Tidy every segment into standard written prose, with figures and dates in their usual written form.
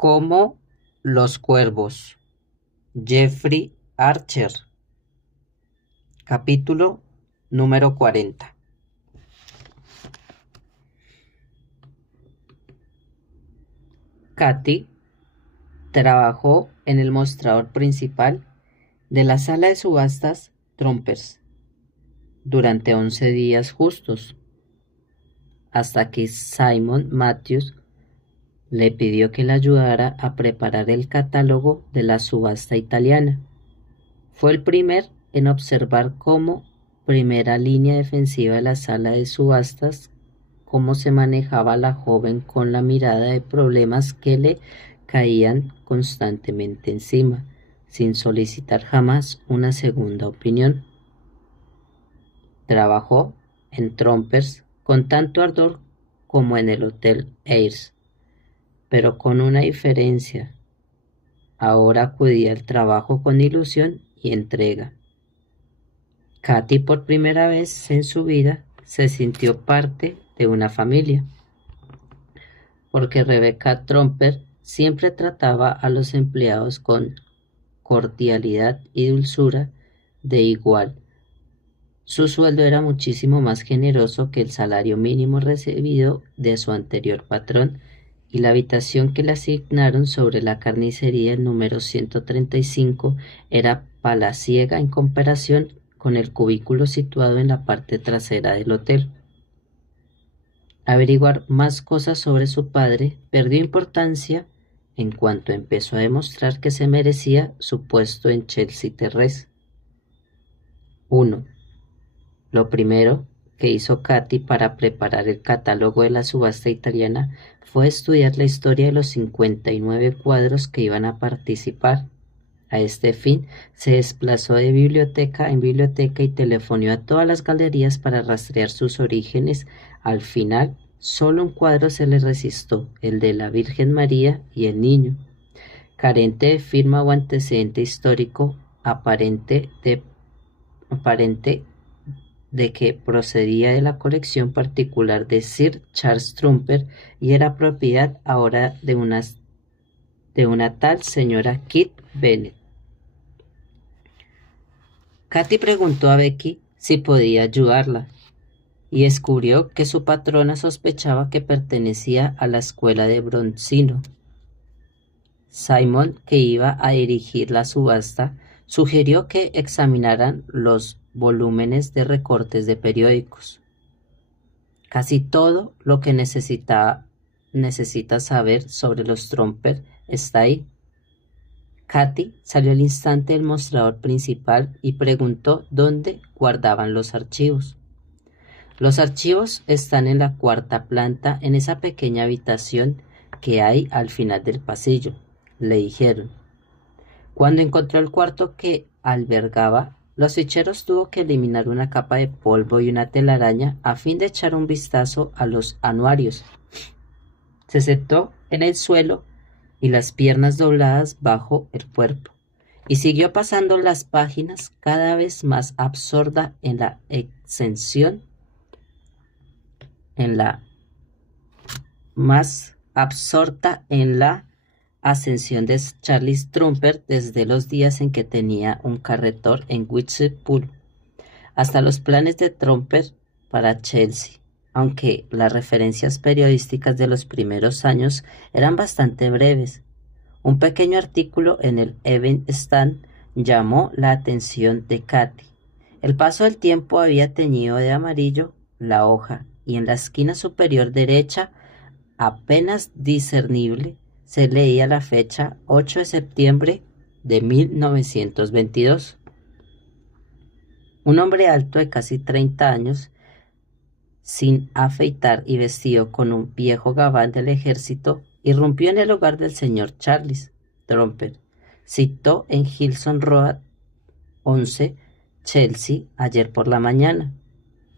Como los cuervos. Jeffrey Archer. Capítulo número 40. Katy trabajó en el mostrador principal de la sala de subastas Trumpers durante 11 días justos, hasta que Simon Matthews le pidió que le ayudara a preparar el catálogo de la subasta italiana. Fue el primer en observar como primera línea defensiva de la sala de subastas cómo se manejaba la joven con la mirada de problemas que le caían constantemente encima, sin solicitar jamás una segunda opinión. Trabajó en Trumpers con tanto ardor como en el Hotel Ayres, pero con una diferencia. Ahora acudía al trabajo con ilusión y entrega. Katy por primera vez en su vida se sintió parte de una familia, porque Rebecca Trumper siempre trataba a los empleados con cordialidad y dulzura de igual. Su sueldo era muchísimo más generoso que el salario mínimo recibido de su anterior patrón, y la habitación que le asignaron sobre la carnicería el número 135 era palaciega en comparación con el cubículo situado en la parte trasera del hotel. Averiguar más cosas sobre su padre perdió importancia en cuanto empezó a demostrar que se merecía su puesto en Chelsea Terrace. 1. Lo primero que hizo Katy para preparar el catálogo de la subasta italiana fue estudiar la historia de los 59 cuadros que iban a participar. A este fin, se desplazó de biblioteca en biblioteca y telefonió a todas las galerías para rastrear sus orígenes. Al final, solo un cuadro se le resistió, el de la Virgen María y el Niño. Carente de firma o antecedente histórico aparente de que procedía de la colección particular de Sir Charles Trumper y era propiedad ahora de una tal señora Kit Bennet. Katy preguntó a Becky si podía ayudarla y descubrió que su patrona sospechaba que pertenecía a la escuela de Bronzino. Simon, que iba a dirigir la subasta, sugirió que examinaran los volúmenes de recortes de periódicos. Casi todo lo que necesitas saber sobre los Trumper está ahí. Katy salió al instante del mostrador principal y preguntó dónde guardaban los archivos. Los archivos están en la cuarta planta, en esa pequeña habitación que hay al final del pasillo, le dijeron. Cuando encontró el cuarto que albergaba los ficheros, tuvo que eliminar una capa de polvo y una telaraña a fin de echar un vistazo a los anuarios. Se sentó en el suelo y las piernas dobladas bajo el cuerpo, y siguió pasando las páginas, cada vez más absorta en la ascensión de Charles Trumper desde los días en que tenía un carretor en Whitechapel hasta los planes de Trumper para Chelsea, aunque las referencias periodísticas de los primeros años eran bastante breves. Un pequeño artículo en el Evening Stand llamó la atención de Katy. El paso del tiempo había teñido de amarillo la hoja, y en la esquina superior derecha, apenas discernible, se leía la fecha 8 de septiembre de 1922. Un hombre alto de casi 30 años, sin afeitar y vestido con un viejo gabán del ejército, irrumpió en el hogar del señor Charles Trumper, citó en Gilson Road 11, Chelsea, ayer por la mañana.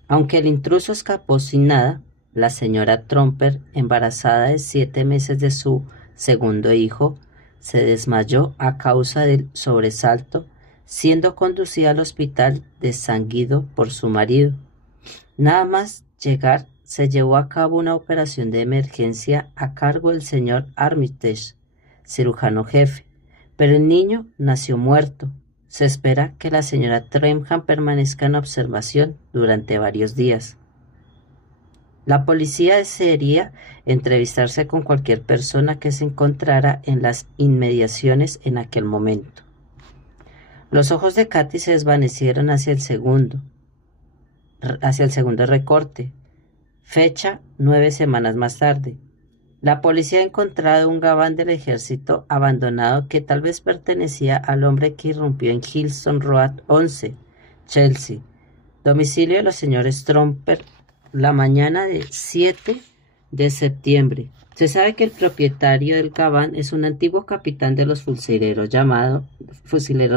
Aunque el intruso escapó sin nada, la señora Trumper, embarazada de 7 meses de su segundo hijo, se desmayó a causa del sobresalto, siendo conducida al hospital de St. Guido por su marido. Nada más llegar, se llevó a cabo una operación de emergencia a cargo del señor Armitage, cirujano jefe, pero el niño nació muerto. Se espera que la señora Trenham permanezca en observación durante varios días. La policía desearía entrevistarse con cualquier persona que se encontrara en las inmediaciones en aquel momento. Los ojos de Katy se desvanecieron hacia el segundo recorte. Fecha 9 semanas más tarde. La policía ha encontrado un gabán del ejército abandonado que tal vez pertenecía al hombre que irrumpió en Hilton Road 11, Chelsea, domicilio de los señores Tromper, la mañana del 7 de septiembre. Se sabe que el propietario del gabán es un antiguo capitán de los fusileros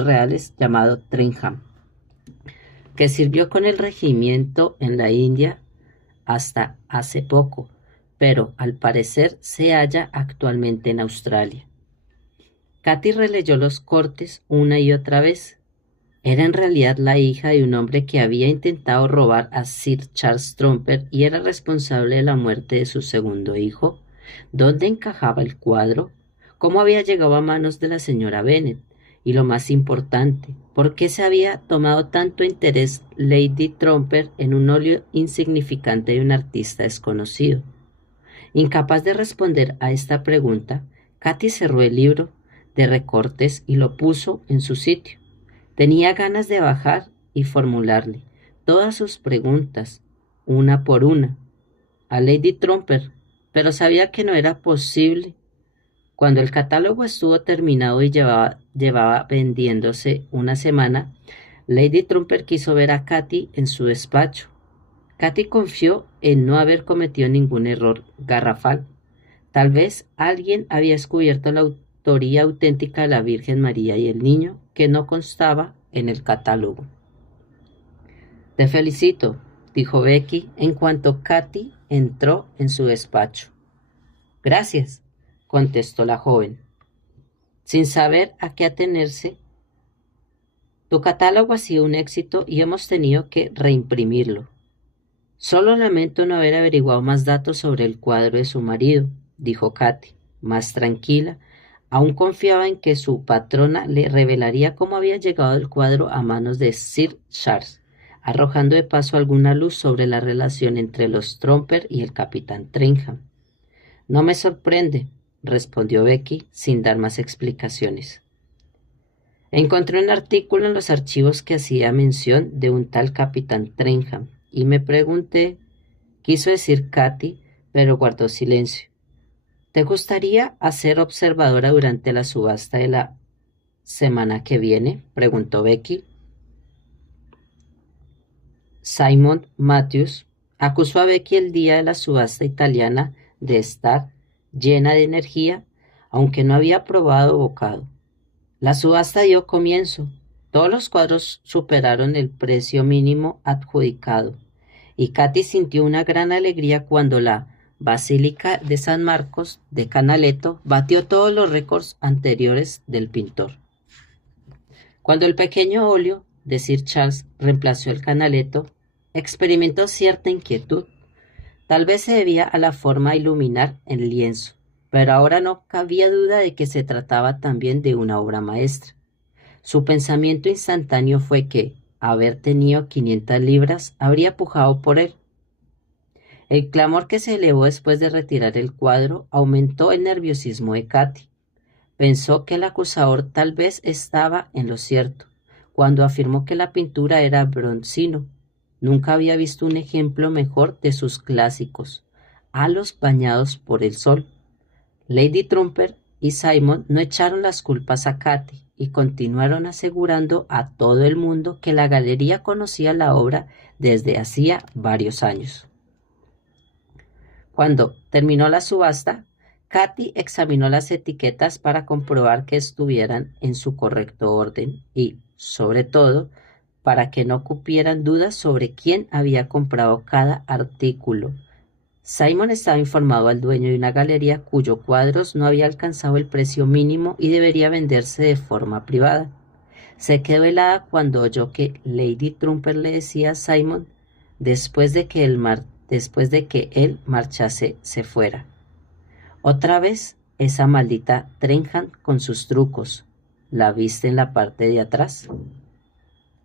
reales llamado Trenham, que sirvió con el regimiento en la India hasta hace poco, pero al parecer se halla actualmente en Australia. Katy releyó los cortes una y otra vez. Era en realidad la hija de un hombre que había intentado robar a Sir Charles Tromper y era responsable de la muerte de su segundo hijo. ¿Dónde encajaba el cuadro? ¿Cómo había llegado a manos de la señora Bennet? Y lo más importante, ¿por qué se había tomado tanto interés Lady Tromper en un óleo insignificante de un artista desconocido? Incapaz de responder a esta pregunta, Katy cerró el libro de recortes y lo puso en su sitio. Tenía ganas de bajar y formularle todas sus preguntas, una por una, a Lady Tromper, pero sabía que no era posible. Cuando el catálogo estuvo terminado y llevaba vendiéndose una semana, Lady Tromper quiso ver a Katy en su despacho. Katy confió en no haber cometido ningún error garrafal. Tal vez alguien había descubierto la autoría auténtica de la Virgen María y el niño, que no constaba en el catálogo. «Te felicito», dijo Becky en cuanto Katy entró en su despacho. «Gracias», contestó la joven, sin saber a qué atenerse. «Tu catálogo ha sido un éxito y hemos tenido que reimprimirlo. Solo lamento no haber averiguado más datos sobre el cuadro de su marido», dijo Katy, más tranquila. Aún confiaba en que su patrona le revelaría cómo había llegado el cuadro a manos de Sir Charles, arrojando de paso alguna luz sobre la relación entre los Tromper y el capitán Trenham. «No me sorprende», respondió Becky sin dar más explicaciones. «Encontré un artículo en los archivos que hacía mención de un tal capitán Trenham y me pregunté», quiso decir Katy, pero guardó silencio. «¿Te gustaría ser observadora durante la subasta de la semana que viene?», preguntó Becky. Simon Matthews acusó a Becky el día de la subasta italiana de estar llena de energía, aunque no había probado bocado. La subasta dio comienzo. Todos los cuadros superaron el precio mínimo adjudicado, y Katy sintió una gran alegría cuando la Basílica de San Marcos de Canaletto batió todos los récords anteriores del pintor. Cuando el pequeño óleo de Sir Charles reemplazó el Canaletto, experimentó cierta inquietud. Tal vez se debía a la forma de iluminar el lienzo, pero ahora no cabía duda de que se trataba también de una obra maestra. Su pensamiento instantáneo fue que, haber tenido 500 libras, habría pujado por él. El clamor que se elevó después de retirar el cuadro aumentó el nerviosismo de Katy. Pensó que el acusador tal vez estaba en lo cierto, cuando afirmó que la pintura era Bronzino. Nunca había visto un ejemplo mejor de sus clásicos, halos bañados por el sol. Lady Tromper y Simon no echaron las culpas a Katy y continuaron asegurando a todo el mundo que la galería conocía la obra desde hacía varios años. Cuando terminó la subasta, Katy examinó las etiquetas para comprobar que estuvieran en su correcto orden y, sobre todo, para que no cupieran dudas sobre quién había comprado cada artículo. Simon estaba informado al dueño de una galería cuyo cuadros no había alcanzado el precio mínimo y debería venderse de forma privada. Se quedó helada cuando oyó que Lady Tromper le decía a Simon, después de que él marchase, se fuera. Otra vez esa maldita Trenham con sus trucos. ¿La viste en la parte de atrás?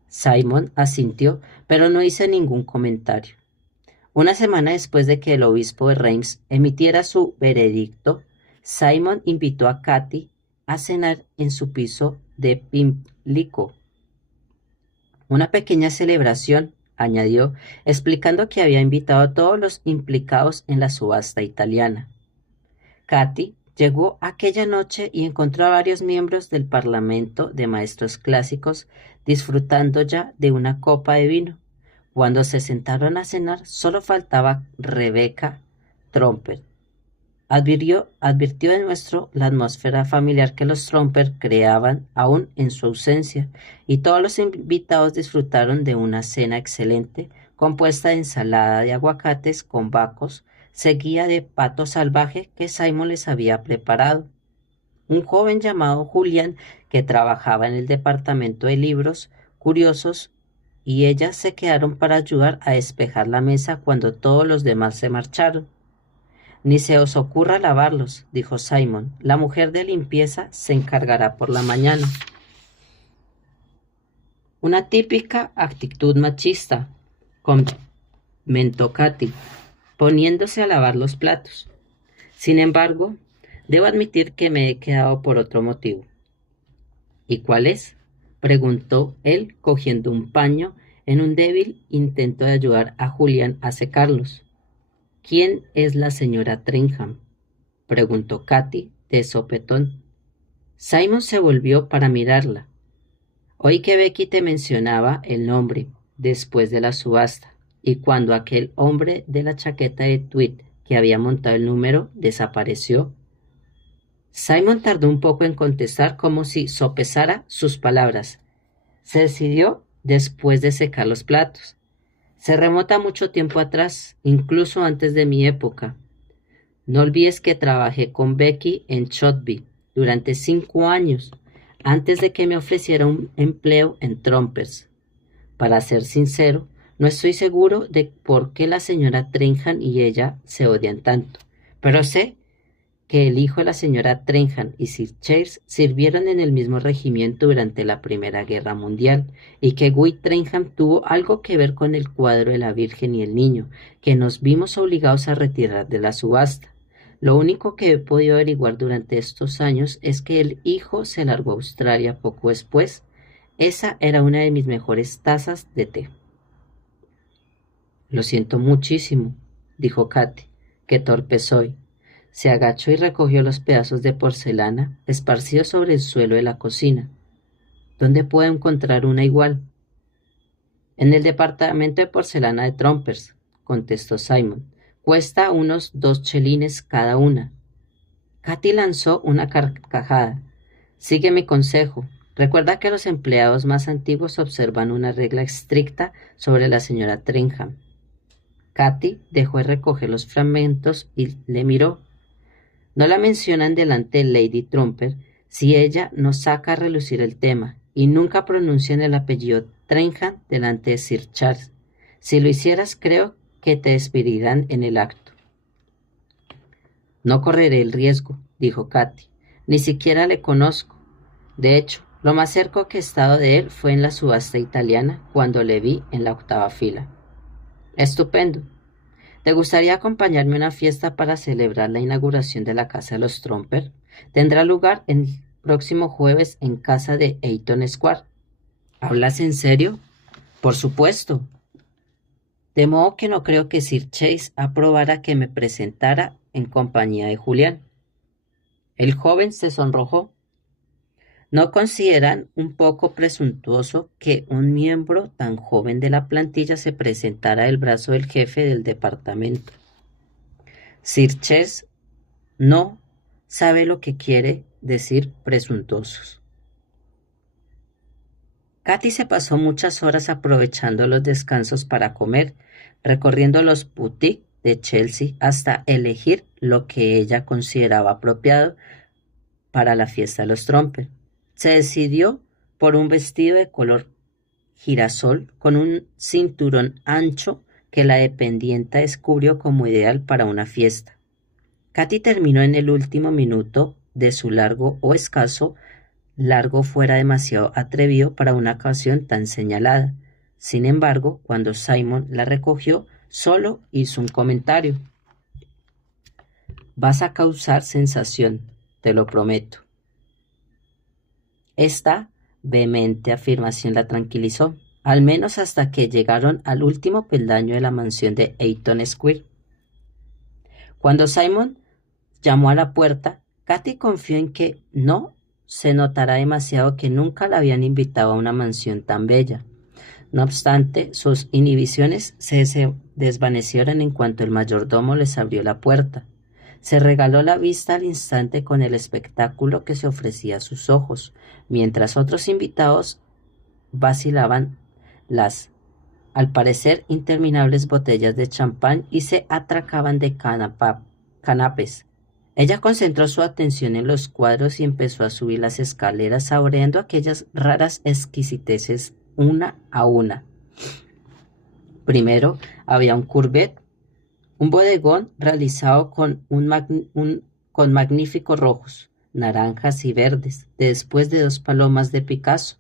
Simon asintió, pero no hizo ningún comentario. Una semana después de que el obispo de Reims emitiera su veredicto, Simon invitó a Katy a cenar en su piso de Pimlico. Una pequeña celebración, añadió, explicando que había invitado a todos los implicados en la subasta italiana. Katy llegó aquella noche y encontró a varios miembros del Parlamento de Maestros Clásicos disfrutando ya de una copa de vino. Cuando se sentaron a cenar, solo faltaba Rebecca Tromper. Advirtió de nuestro la atmósfera familiar que los Tromper creaban aún en su ausencia, y todos los invitados disfrutaron de una cena excelente, compuesta de ensalada de aguacates con bacos, seguida de pato salvaje que Simon les había preparado. Un joven llamado Julián, que trabajaba en el departamento de libros curiosos, y ella se quedaron para ayudar a despejar la mesa cuando todos los demás se marcharon. Ni se os ocurra lavarlos, dijo Simon. La mujer de limpieza se encargará por la mañana. Una típica actitud machista, comentó Katy, poniéndose a lavar los platos. Sin embargo, debo admitir que me he quedado por otro motivo. ¿Y cuál es? Preguntó él, cogiendo un paño en un débil intento de ayudar a Julián a secarlos. ¿Quién es la señora Trenham? Preguntó Katy de sopetón. Simon se volvió para mirarla. Oí que Becky te mencionaba el nombre después de la subasta, y cuando aquel hombre de la chaqueta de tweed que había montado el número desapareció. Simon tardó un poco en contestar, como si sopesara sus palabras. Se decidió después de secar los platos. Se remota mucho tiempo atrás, incluso antes de mi época. No olvides que trabajé con Becky en Shotby durante 5 años, antes de que me ofreciera un empleo en Trompers. Para ser sincero, no estoy seguro de por qué la señora Trenham y ella se odian tanto, pero sé que el hijo de la señora Trenham y Sir Charles sirvieron en el mismo regimiento durante la Primera Guerra Mundial, y que Guy Trenham tuvo algo que ver con el cuadro de la Virgen y el Niño, que nos vimos obligados a retirar de la subasta. Lo único que he podido averiguar durante estos años es que el hijo se largó a Australia poco después. Esa era una de mis mejores tazas de té. Lo siento muchísimo, dijo Katy. Qué torpe soy. Se agachó y recogió los pedazos de porcelana esparcidos sobre el suelo de la cocina. ¿Dónde puedo encontrar una igual? En el departamento de porcelana de Trompers, contestó Simon. Cuesta unos 2 chelines cada una. Katy lanzó una carcajada. Sigue mi consejo. Recuerda que los empleados más antiguos observan una regla estricta sobre la señora Trenham. Katy dejó de recoger los fragmentos y le miró. No la mencionan delante de Lady Trumper si ella no saca a relucir el tema, y nunca pronuncian el apellido Trenham delante de Sir Charles. Si lo hicieras, creo que te despedirán en el acto. No correré el riesgo, dijo Katy. Ni siquiera le conozco. De hecho, lo más cerca que he estado de él fue en la subasta italiana, cuando le vi en la 8ª fila. Estupendo. ¿Te gustaría acompañarme a una fiesta para celebrar la inauguración de la casa de los Tromper? Tendrá lugar el próximo jueves en casa de Eaton Square. ¿Hablas en serio? Por supuesto. De modo que no creo que Sir Chase aprobara que me presentara en compañía de Julián. El joven se sonrojó. ¿No consideran un poco presuntuoso que un miembro tan joven de la plantilla se presentara del brazo del jefe del departamento? Sir Chase no sabe lo que quiere decir presuntuosos. Katy se pasó muchas horas aprovechando los descansos para comer, recorriendo los boutiques de Chelsea hasta elegir lo que ella consideraba apropiado para la fiesta de los Tromper. Se decidió por un vestido de color girasol con un cinturón ancho que la dependienta descubrió como ideal para una fiesta. Katy terminó en el último minuto de su largo o escaso. Largo fuera demasiado atrevido para una ocasión tan señalada. Sin embargo, cuando Simon la recogió, solo hizo un comentario. Vas a causar sensación, te lo prometo. Esta vehemente afirmación la tranquilizó, al menos hasta que llegaron al último peldaño de la mansión de Eaton Square. Cuando Simon llamó a la puerta, Katy confió en que no se notará demasiado que nunca la habían invitado a una mansión tan bella. No obstante, sus inhibiciones se desvanecieron en cuanto el mayordomo les abrió la puerta. Se regaló la vista al instante con el espectáculo que se ofrecía a sus ojos, mientras otros invitados vacilaban las, al parecer, interminables botellas de champán y se atracaban de canapés. Ella concentró su atención en los cuadros y empezó a subir las escaleras, saboreando aquellas raras exquisiteces una a una. Primero había un courbet, un bodegón realizado con magníficos rojos, naranjas y verdes, después de 2 palomas de Picasso,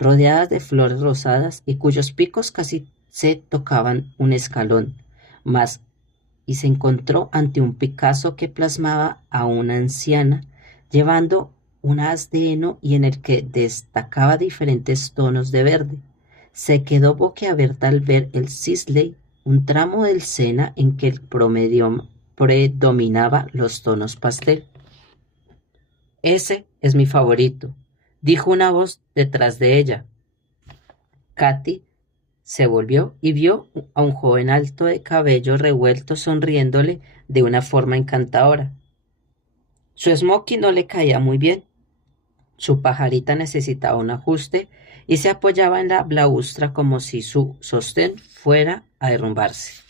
rodeadas de flores rosadas y cuyos picos casi se tocaban un escalón, más y se encontró ante un Picasso que plasmaba a una anciana llevando un haz de heno y en el que destacaba diferentes tonos de verde. Se quedó boquiabierta al ver el Sisley, un tramo del Sena en que predominaba los tonos pastel. Ese es mi favorito, dijo una voz detrás de ella. Katy se volvió y vio a un joven alto de cabello revuelto sonriéndole de una forma encantadora. Su smoking no le caía muy bien. Su pajarita necesitaba un ajuste y se apoyaba en la blaustra como si su sostén fuera a derrumbarse.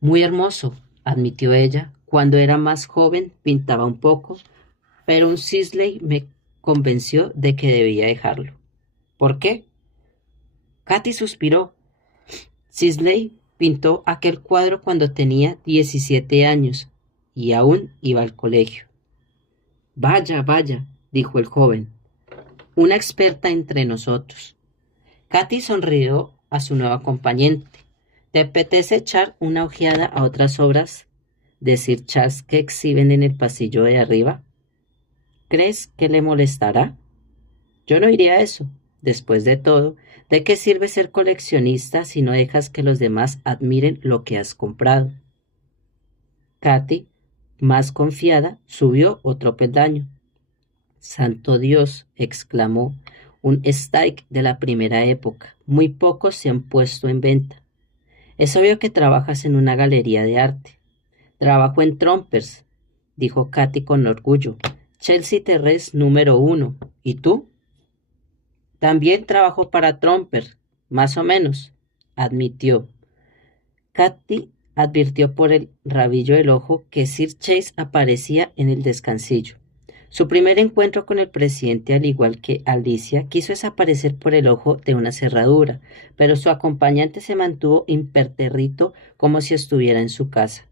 Muy hermoso, admitió ella. Cuando era más joven pintaba un poco, pero un Sisley me convenció de que debía dejarlo. ¿Por qué? Katy suspiró. Sisley pintó aquel cuadro cuando tenía 17 años y aún iba al colegio. Vaya, vaya, dijo el joven, una experta entre nosotros. Katy sonrió a su nueva acompañante. ¿Te apetece echar una ojeada a otras obras de Sir Charles que exhiben en el pasillo de arriba? ¿Crees que le molestará? Yo no iría a eso. Después de todo, ¿de qué sirve ser coleccionista si no dejas que los demás admiren lo que has comprado? Katy, más confiada, subió otro peldaño. ¡Santo Dios!, exclamó, un Stike de la primera época. Muy pocos se han puesto en venta. Es obvio que trabajas en una galería de arte. Trabajo en Trompers, dijo Katy con orgullo. Chelsea Terrace número 1. ¿Y tú? También trabajo para Tromper, más o menos, admitió. Katy advirtió por el rabillo del ojo que Sir Chase aparecía en el descansillo. Su primer encuentro con el presidente, al igual que Alicia, quiso desaparecer por el ojo de una cerradura, pero su acompañante se mantuvo impertérrito como si estuviera en su casa.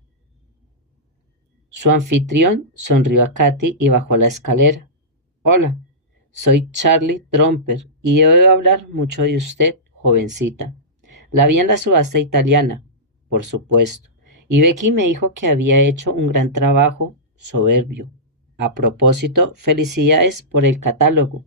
Su anfitrión sonrió a Katy y bajó la escalera. Hola, soy Charlie Tromper y he oído hablar mucho de usted, jovencita. La vi en la subasta italiana, por supuesto, y Becky me dijo que había hecho un gran trabajo soberbio. A propósito, felicidades por el catálogo.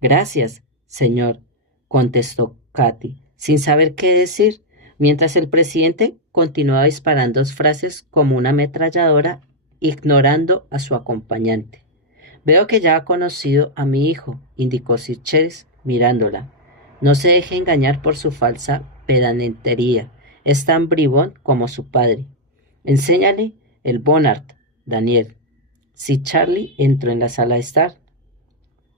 Gracias, señor, contestó Katy, sin saber qué decir, mientras el presidente continuaba disparando frases como una ametralladora, ignorando a su acompañante. Veo que ya ha conocido a mi hijo, indicó Sir Chase, mirándola. No se deje engañar por su falsa pedantería. Es tan bribón como su padre. Enséñale el Bonnard, Daniel. Si Charlie entró en la sala de estar.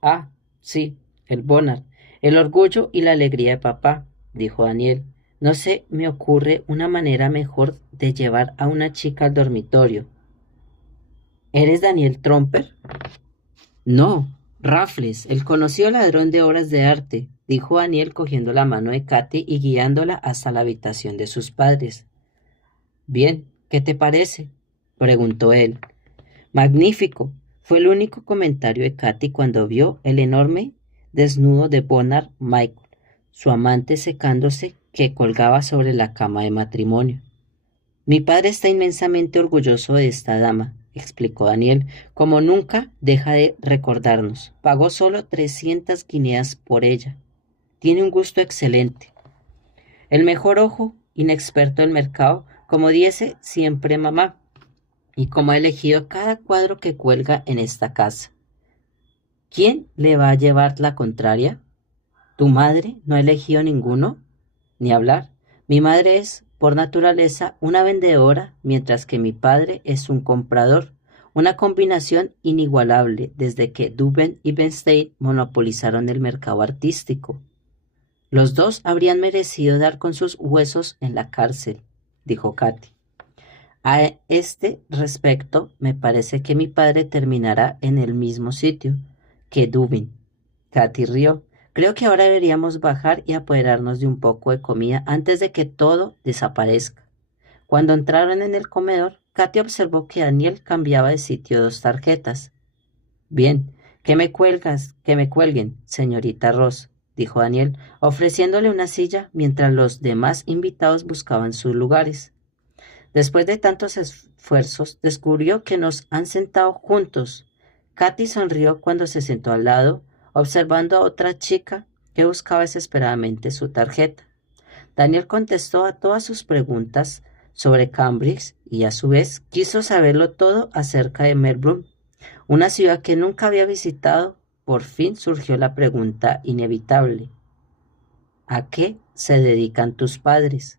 Ah, sí, el Bonnard. El orgullo y la alegría de papá, dijo Daniel. No se me ocurre una manera mejor de llevar a una chica al dormitorio. ¿Eres Daniel Tromper? No, Raffles, el conocido ladrón de obras de arte, dijo Daniel cogiendo la mano de Katy y guiándola hasta la habitación de sus padres. Bien, ¿qué te parece? preguntó él. Magnífico, fue el único comentario de Katy cuando vio el enorme desnudo de Bernard Michael, su amante secándose, que colgaba sobre la cama de matrimonio. Mi padre está inmensamente orgulloso de esta dama, explicó Daniel, como nunca deja de recordarnos. Pagó solo 300 guineas por ella. Tiene un gusto excelente. El mejor ojo, inexperto en mercado, como diese siempre mamá, y como ha elegido cada cuadro que cuelga en esta casa. ¿Quién le va a llevar la contraria? ¿Tu madre no ha elegido ninguno? Ni hablar. Mi madre es, por naturaleza, una vendedora, mientras que mi padre es un comprador. Una combinación inigualable desde que Dubin y Bernstein monopolizaron el mercado artístico. Los dos habrían merecido dar con sus huesos en la cárcel, dijo Katy. A este respecto, me parece que mi padre terminará en el mismo sitio que Dubin. Katy rió. Creo que ahora deberíamos bajar y apoderarnos de un poco de comida antes de que todo desaparezca. Cuando entraron en el comedor, Katy observó que Daniel cambiaba de sitio 2 tarjetas. Bien, que me cuelguen, señorita Ross, dijo Daniel, ofreciéndole una silla mientras los demás invitados buscaban sus lugares. Después de tantos esfuerzos, descubrió que nos han sentado juntos. Katy sonrió cuando se sentó al lado, observando a otra chica que buscaba desesperadamente su tarjeta. Daniel contestó a todas sus preguntas sobre Cambridge y a su vez quiso saberlo todo acerca de Melbourne, una ciudad que nunca había visitado. Por fin surgió la pregunta inevitable. ¿A qué se dedican tus padres?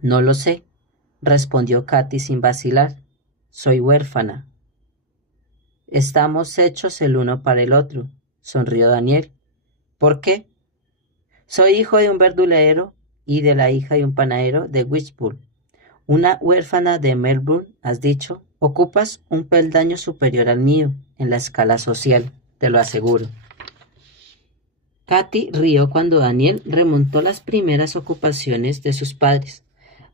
No lo sé, respondió Katy sin vacilar. Soy huérfana. Estamos hechos el uno para el otro, sonrió Daniel. ¿Por qué? Soy hijo de un verdulero y de la hija de un panadero de Whitchpool. Una huérfana de Melbourne, has dicho. Ocupas un peldaño superior al mío en la escala social, te lo aseguro. Katy rió cuando Daniel remontó las primeras ocupaciones de sus padres.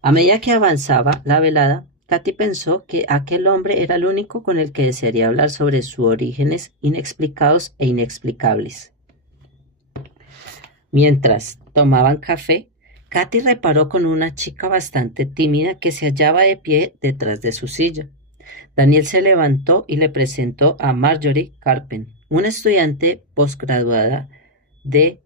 A medida que avanzaba la velada, Katy pensó que aquel hombre era el único con el que desearía hablar sobre sus orígenes inexplicados e inexplicables. Mientras tomaban café, Katy reparó con una chica bastante tímida que se hallaba de pie detrás de su silla. Daniel se levantó y le presentó a Marjorie Carpen, una estudiante posgraduada de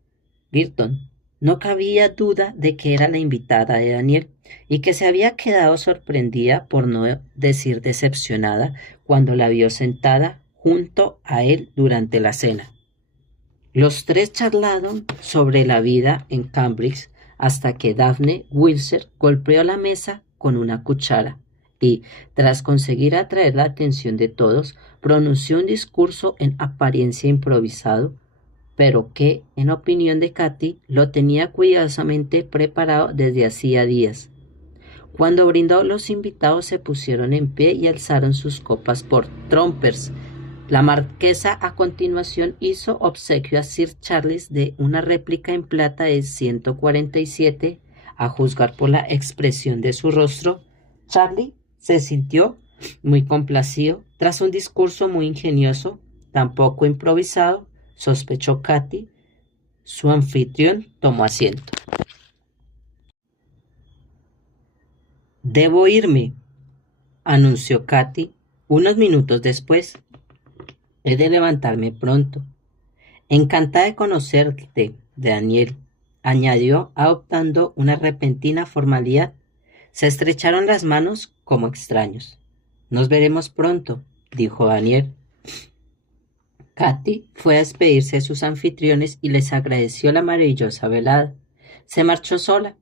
Girton. No cabía duda de que era la invitada de Daniel y que se había quedado sorprendida, por no decir decepcionada, cuando la vio sentada junto a él durante la cena. Los tres charlaron sobre la vida en Cambridge hasta que Daphne Wilson golpeó la mesa con una cuchara y, tras conseguir atraer la atención de todos, pronunció un discurso en apariencia improvisado, pero que, en opinión de Katy, lo tenía cuidadosamente preparado desde hacía días. Cuando brindó, los invitados se pusieron en pie y alzaron sus copas por Trumpers. La marquesa a continuación hizo obsequio a Sir Charles de una réplica en plata de 147, a juzgar por la expresión de su rostro. Charlie se sintió muy complacido. Tras un discurso muy ingenioso, tampoco improvisado, sospechó Katy. Su anfitrión tomó asiento. Debo irme, anunció Katy unos minutos después. He de levantarme pronto. Encantada de conocerte, Daniel, añadió, adoptando una repentina formalidad. Se estrecharon las manos como extraños. Nos veremos pronto, dijo Daniel. Katy fue a despedirse de sus anfitriones y les agradeció la maravillosa velada. Se marchó sola,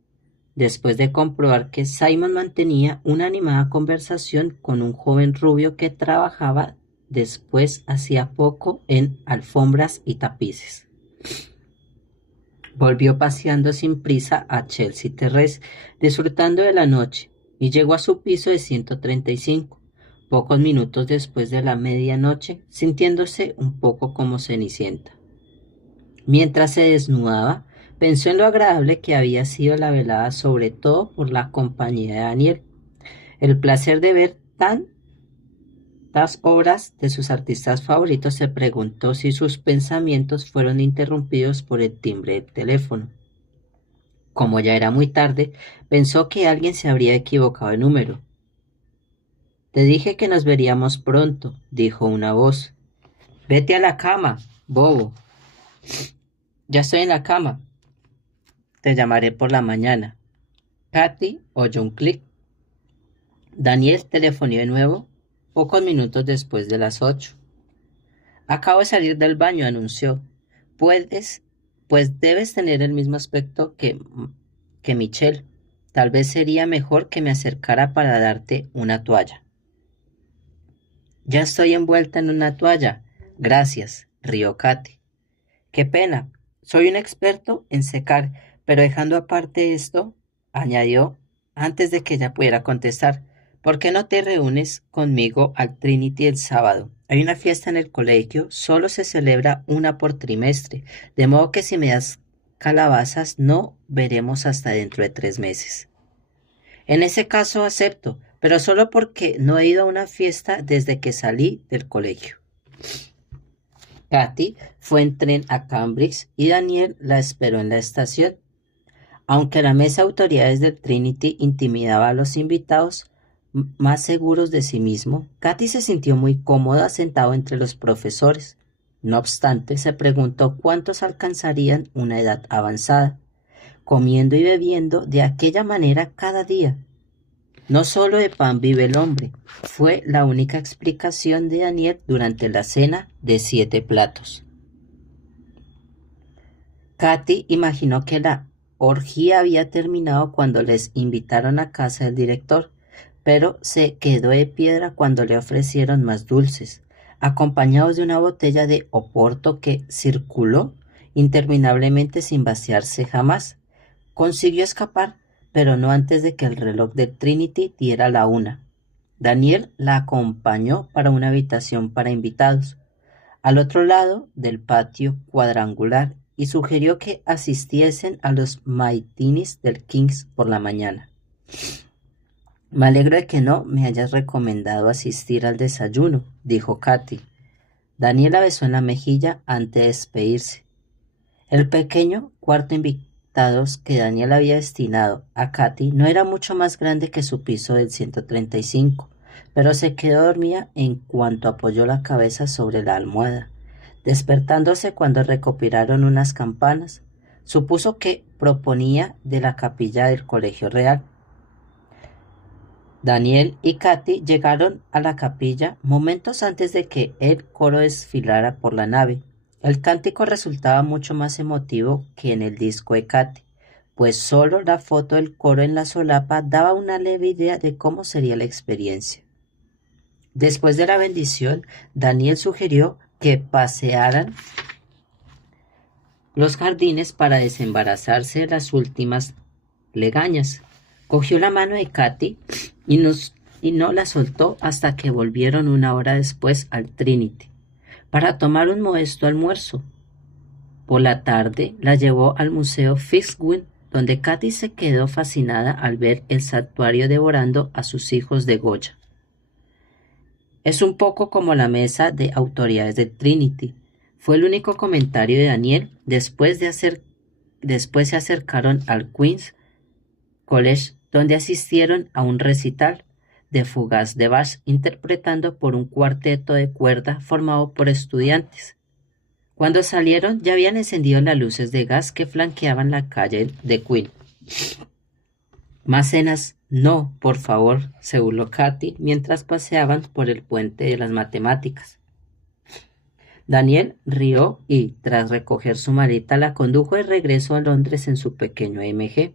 después de comprobar que Simon mantenía una animada conversación con un joven rubio que trabajaba después hacía poco en alfombras y tapices. Volvió paseando sin prisa a Chelsea Terrace, disfrutando de la noche, y llegó a su piso de 135, pocos minutos después de la medianoche, sintiéndose un poco como Cenicienta. Mientras se desnudaba, pensó en lo agradable que había sido la velada, sobre todo por la compañía de Daniel. El placer de ver tantas obras de sus artistas favoritos, se preguntó si sus pensamientos fueron interrumpidos por el timbre del teléfono. Como ya era muy tarde, pensó que alguien se habría equivocado de número. Te dije que nos veríamos pronto, dijo una voz. Vete a la cama, bobo. Ya estoy en la cama. Te llamaré por la mañana. Katy oyó un clic. Daniel telefonió de nuevo, pocos minutos después de las 8. Acabo de salir del baño, anunció. Pues debes tener el mismo aspecto que Michelle. Tal vez sería mejor que me acercara para darte una toalla. Ya estoy envuelta en una toalla. Gracias, rió Katy. Qué pena. Soy un experto en secar, pero dejando aparte esto, añadió antes de que ella pudiera contestar, ¿por qué no te reúnes conmigo al Trinity el sábado? Hay una fiesta en el colegio, solo se celebra una por trimestre, de modo que si me das calabazas no veremos hasta dentro de 3 meses. En ese caso acepto, pero solo porque no he ido a una fiesta desde que salí del colegio. Katy fue en tren a Cambridge y Daniel la esperó en la estación. Aunque la mesa de autoridades del Trinity intimidaba a los invitados más seguros de sí mismo, Katy se sintió muy cómoda sentado entre los profesores. No obstante, se preguntó cuántos alcanzarían una edad avanzada, comiendo y bebiendo de aquella manera cada día. No solo de pan vive el hombre, fue la única explicación de Daniel durante la cena de 7 platos. Katy imaginó que la orgía había terminado cuando les invitaron a casa del director, pero se quedó de piedra cuando le ofrecieron más dulces, acompañados de una botella de Oporto que circuló interminablemente sin vaciarse jamás. Consiguió escapar, pero no antes de que el reloj de Trinity diera la 1. Daniel la acompañó para una habitación para invitados, al otro lado del patio cuadrangular, y sugirió que asistiesen a los maitinis del King's por la mañana. Me alegro de que no me hayas recomendado asistir al desayuno, dijo Katy. Daniel la besó en la mejilla antes de despedirse. El pequeño cuarto invitados que Daniel había destinado a Katy no era mucho más grande que su piso del 135, pero se quedó dormida en cuanto apoyó la cabeza sobre la almohada. Despertándose cuando recopilaron unas campanas, supuso que proponía de la capilla del Colegio Real. Daniel y Katy llegaron a la capilla momentos antes de que el coro desfilara por la nave. El cántico resultaba mucho más emotivo que en el disco de Katy, pues solo la foto del coro en la solapa daba una leve idea de cómo sería la experiencia. Después de la bendición, Daniel sugirió que pasearan los jardines para desembarazarse de las últimas legañas. Cogió la mano de Katy y no la soltó hasta que volvieron una hora después al Trinity para tomar un modesto almuerzo. Por la tarde la llevó al Museo Fitzwilliam, donde Katy se quedó fascinada al ver el santuario devorando a sus hijos de Goya. Es un poco como la mesa de autoridades de Trinity, fue el único comentario de Daniel. Después se acercaron al Queen's College, donde asistieron a un recital de fugaz de Bach interpretando por un cuarteto de cuerda formado por estudiantes. Cuando salieron ya habían encendido las luces de gas que flanqueaban la calle de Queen. Más cenas, no, por favor, se burló Katy mientras paseaban por el puente de las matemáticas. Daniel rió y, tras recoger su maleta, la condujo de regreso a Londres en su pequeño AMG.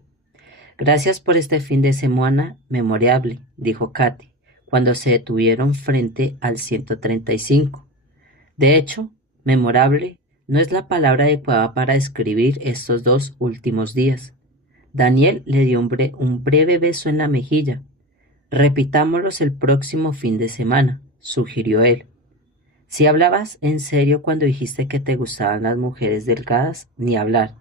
Gracias por este fin de semana memorable, dijo Katy, cuando se detuvieron frente al 135. De hecho, memorable no es la palabra adecuada para describir estos 2 últimos días. Daniel le dio un breve beso en la mejilla. Repitámoslos el próximo fin de semana, sugirió él. Si hablabas en serio cuando dijiste que te gustaban las mujeres delgadas, ni hablar.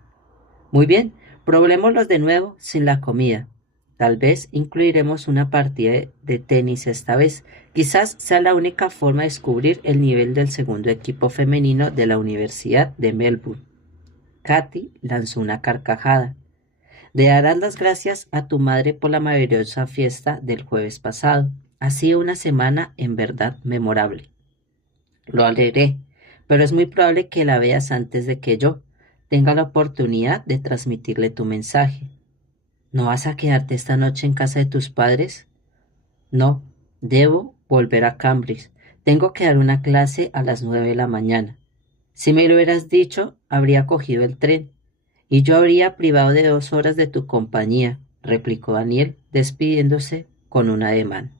Muy bien, probémoslos de nuevo sin la comida. Tal vez incluiremos una partida de tenis esta vez. Quizás sea la única forma de descubrir el nivel del segundo equipo femenino de la Universidad de Melbourne. Katy lanzó una carcajada. Le darás las gracias a tu madre por la maravillosa fiesta del jueves pasado. Ha sido una semana en verdad memorable. Lo alegré, pero es muy probable que la veas antes de que yo tenga la oportunidad de transmitirle tu mensaje. ¿No vas a quedarte esta noche en casa de tus padres? No, debo volver a Cambridge. Tengo que dar una clase a las 9 de la mañana. Si me lo hubieras dicho, habría cogido el tren, y yo habría privado de 2 horas de tu compañía, replicó Daniel, despidiéndose con un ademán.